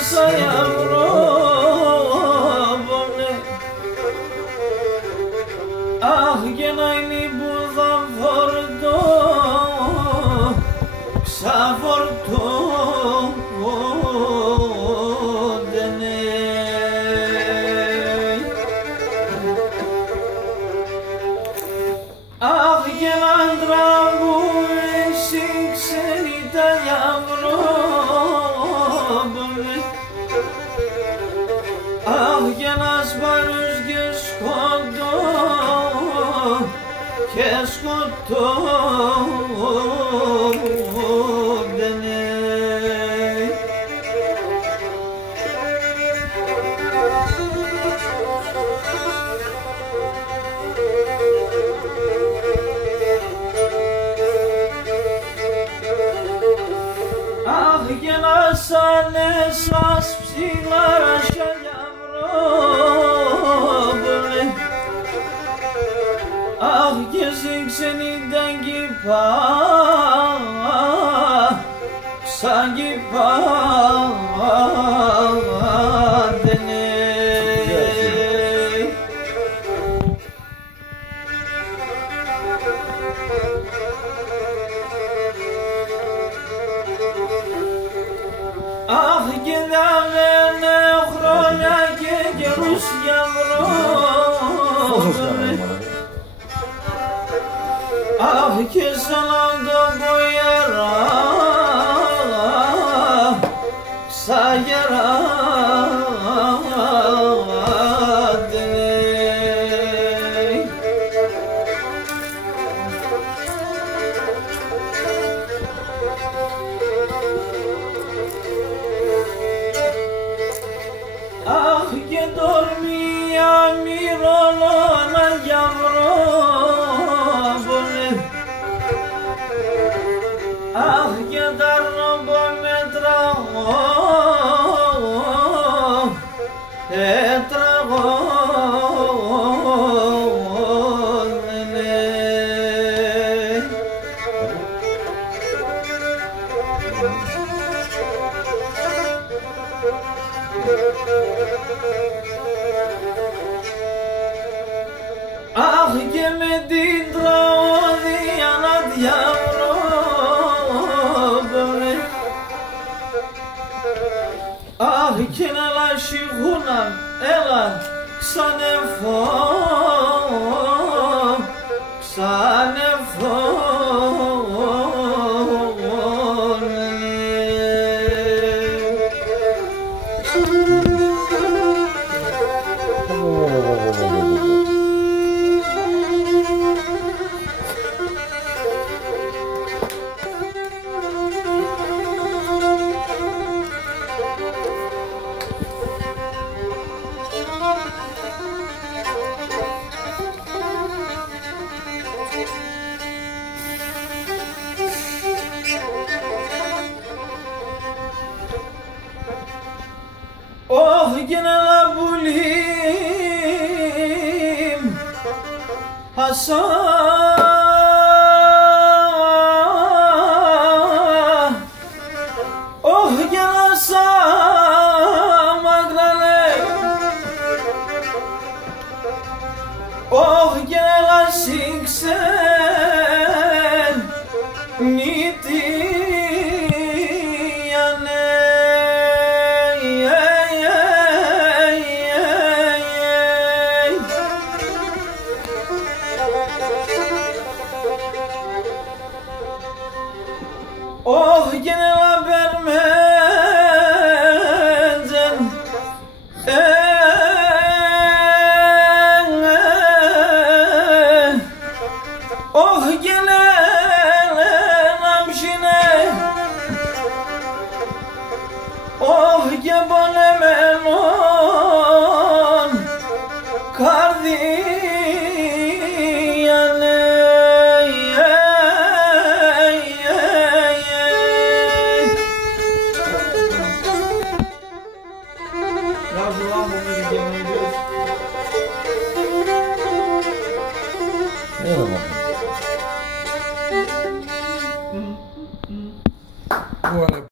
μέσα Ευρώπη, αχ και να είναι που θα φορτώ, ξαφορτώντενε. Αχ και να τραγούδι ξέρει τα Ευρώπη, αχ και να σπάρεις και σκοτώ και σκοτώντενε. Αχ και να σαν εσάς ψηλάρασια Ευρώπη, αχ και σύξενη τα κυπά, σαν κυπάτενε. Αχ και θα λένε χρόνια και καιρούς για Ευρώπη, αχ και σαν τόπο γερά, ξαγεράτενε. Αχ και τορμία μυρολώνα για Ευρώπη, αχ και τα ρομπομέτρα τραγώδενε. Αχ και με την τραγωδία να διαβρώνε, αχ και να λασχηγούνα, έλα ξανεφώ, όχι και να λαμπουλήμ ασά, όχι και να σα μαγραλέ, όχι και να σύξε νύτη. Όχι και να περμέντζεν, όχι και να ψινέ, όχι και πολεμένον καρδίανε. Έλα,